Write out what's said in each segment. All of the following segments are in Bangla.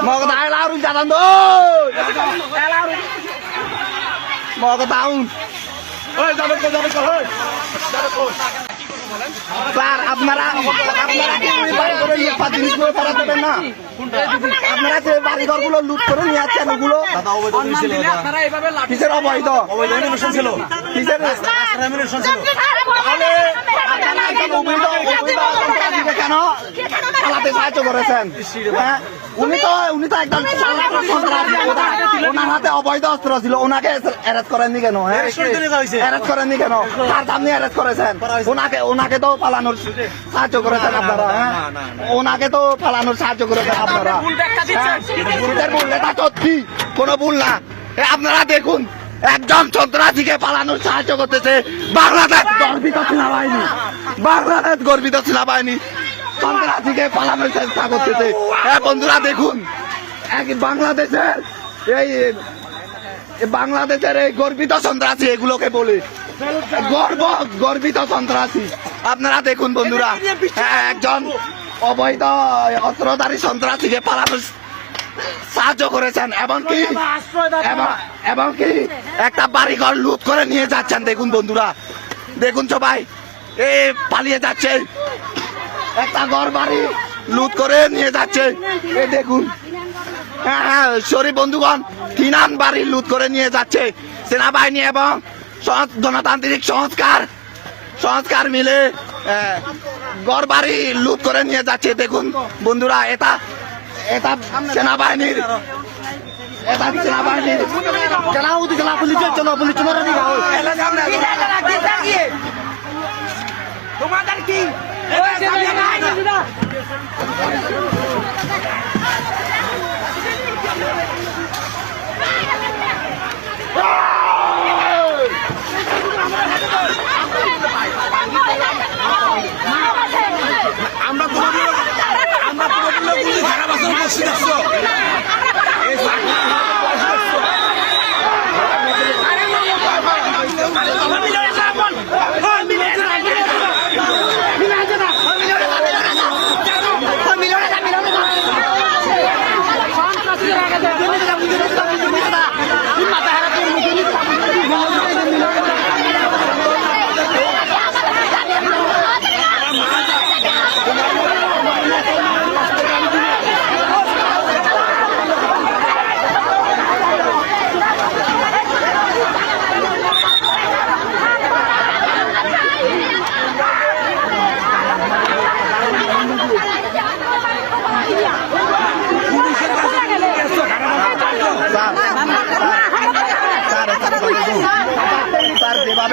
Mau ke Thailand udah jalan tuh. Mau ke tahun. Sir আপনারা আপনারা কি বাড়ি করে নিয়ে পাঁচ জিনিসগুলো তারা দেবেন না? আপনারা যে বাড়িঘরগুলো লুট করে নিয়ে যাচ্ছেন ওগুলো কিসের অবৈধ? কিসের তাহলে আপনারা একদম অবৈধ অবৈধ কেন পালাতে সাহায্য করেছেন হ্যাঁ উনি তো উনি তো একদম ওনার- ওনার হাতে অবৈধ অস্ত্র ছিল। ওনাকে অ্যারেস্ট করেননি কেন? হ্যাঁ? অ্যারেস্ট করেননি কেন? তার আপনি অ্যারেস্ট করেছেন? ওনাকে ওনাকে তো পালানোর সাহায্য করেছেন আপনারা হ্যাঁ? ওনাকে তো পালানোর সাহায্য করেছেন আপনারা? ভুলের ভুল এটা সত্যি। কোনো ভুল না। আপনারা দেখুন। একজন সন্ত্রাসীকে পালানোর সাহায্য করতেছে। বাংলাদেশ গর্বিত সেনাবাহিনী। বাংলাদেশ গর্বিত সেনাবাহিনী সন্ত্রাসীকে পালানোর চেষ্টা করতেছে। হ্যাঁ বন্ধুরা দেখুন এক বাংলাদেশের এই বাংলাদেশের এই গর্বিত সন্ত্রাসী এগুলোকে বলে। গর্ব গর্বিত সন্ত্রাসী। আপনারা দেখুন বন্ধুরা হ্যাঁ, একজন অবৈধ অস্ত্রধারী সন্ত্রাসীকে পালানোর সাহায্য করেছেন এমনকি এবং- এমনকি একটা বাড়িঘর লুট করে নিয়ে যাচ্ছেন দেখুন বন্ধুরা। দেখুন সবাই এ পালিয়ে যাচ্ছে। একটা ঘর বাড়ি লুট করে নিয়ে যাচ্ছে। এ দেখুন। হ্যাঁ হ্যাঁ সরি বন্ধুগণ কিনান বাড়ি লুট করে নিয়ে যাচ্ছে। সেনাবাহিনী এবং গণতান্ত্রিক সংস্কার সংস্কার মিলে ঘর বাড়ি লুট করে নিয়ে যাচ্ছে। দেখুন বন্ধুরা এটা এটা সেনাবাহিনীর এটা সেনাবাহিনীর। কেনা উদি কেনা পুলিশের জন্য পুলিশ তোমাদের কি? 신났어.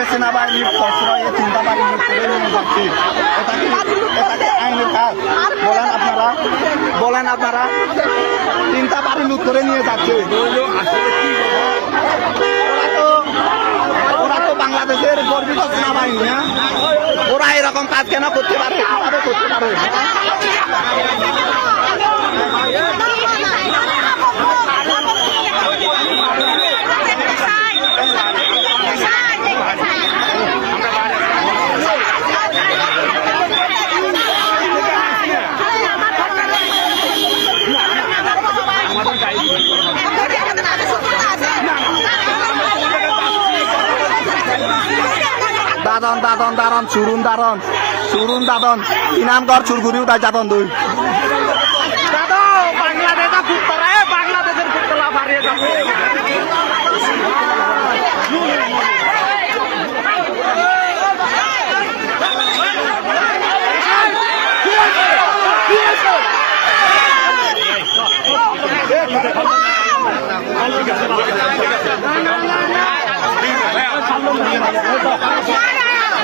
সেনাবাহিনী অস্ত্র এই চিন্তা বাড়ি লুট করে নিয়ে যাচ্ছে এটা কি এটা কি আইনের কাজ। বলেন আপনারা বলেন আপনারা চিন্তা লুট করে নিয়ে যাচ্ছে। ওরা তো বাংলাদেশের গর্বিত সেনাবাহিনী হ্যাঁ? ওরা এরকম কাজ কেন করতে পারে? কীভাবে করতে পারে? দাদন দাদন দারন চুরুন দারন চুরুন দাদন। ইনামগড় চুরগুড়ি উঠাই যাদন দুই। দাদা বাংলাদেশের ফুটতলা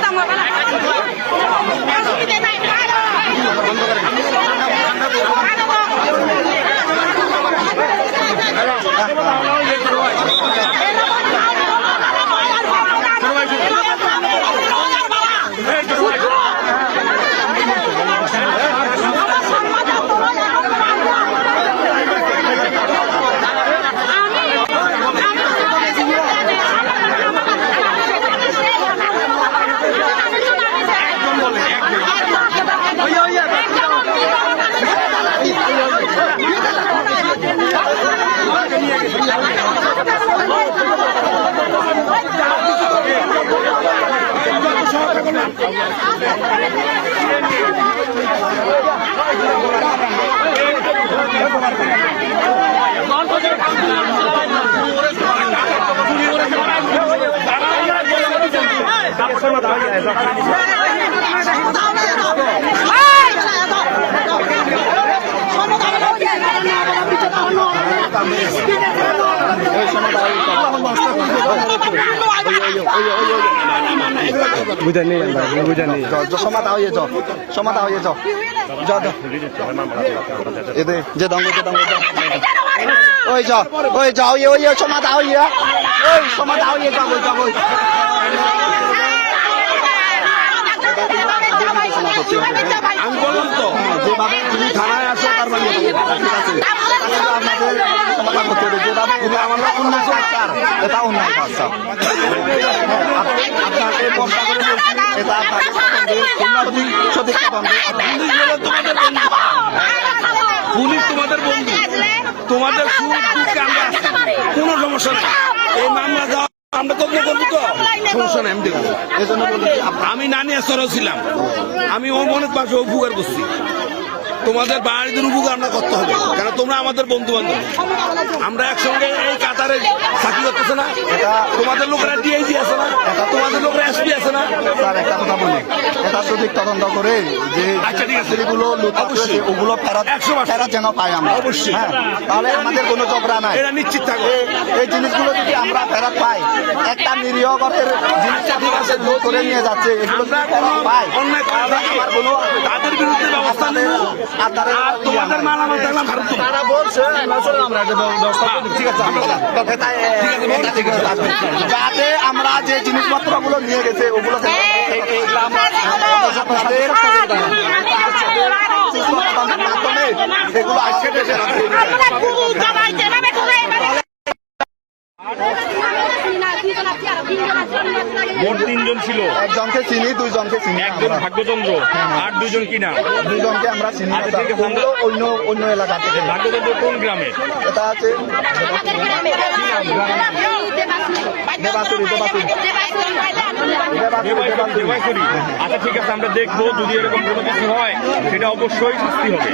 বাংলাদেশের ফুটতলা Hey! বুঝা নেই বুঝা নেই হয়ে যাও সমাধা হয়ে যাও যাও যাও এদে যে দঙ্গ যে দঙ্গ ওই যাও ওই যাও ওই ওই সমাধা হয়ে ওই সমাধা হয়ে যাও ওই যাও ওই আমি বললাম তো যেভাবে তুমি থানায় আসো তার মানে ঠিক আছে আপনাদের সমাধান করতে আমরা এটা অন্যায় আপনাকে করে বলছি এটা সঠিক সঠিক পুলিশ তোমাদের বন্ধু। তোমাদের সুখ দুঃখে আমরা কোনো সমস্যা নেই। এই মামলা যাওয়া আমরা তদন্ত করব তো। সমস্যা নেই আমি দেখব এই জন্য আমি নানি স্তরেও ছিলাম। আমি অনেক পাশে উপকার করছি। তোমাদের বাড়িদের উপকার আমরা করতে হবে। কারণ তোমরা আমাদের বন্ধু বান্ধব আমরা একসঙ্গে এই কাতারে চাকরি করতেছে না। তোমাদের লোকেরা ডিআইজি আছে না? তোমাদের লোকেরা এসপি আছে না? স্যার একটা কথা বলি। এটা সঠিক তদন্ত করে যে আচ্ছা, লুট অবশ্যই। ওগুলো ফেরত ফেরত যেন পাই আমরা। অবশ্যই। হ্যাঁ তাহলে আমাদের কোনো ঝগড়া নাই। এটা নিশ্চিত থাকো এই- জিনিসগুলো যদি আমরা ফেরত পাই একটা নিরীহ ঘরের জিনিসটা ঠিক আছে। জোর করে নিয়ে যাচ্ছে এগুলো পাই অন্যায় তাদের বিরুদ্ধে ব্যবস্থা নেব। আর তোমাদের মালামাল দেখলাম ভারত তারা বলছে আমরা যাতে আমরা যে জিনিসপত্রগুলো নিয়ে গেছে ওগুলো এগুলো আজকে দেশে রাখতে হবে। মোট তিনজন ছিল। একজনকে চিনি দুইজনকে চিনি একজন আমরা। ভাগ্যচন্দ্র আর দুজন কিনা দুজনকে আমরা চিনি না, আচ্ছা, ঠিক আছে, ওগুলো অন্য অন্য এলাকা থেকে। ভাগ্যচন্দ্র কোন গ্রামে? এটা আছে। আচ্ছা ঠিক আছে আমরা দেখব যদি এরকম কোনো কিছু হয় সেটা অবশ্যই শাস্তি হবে।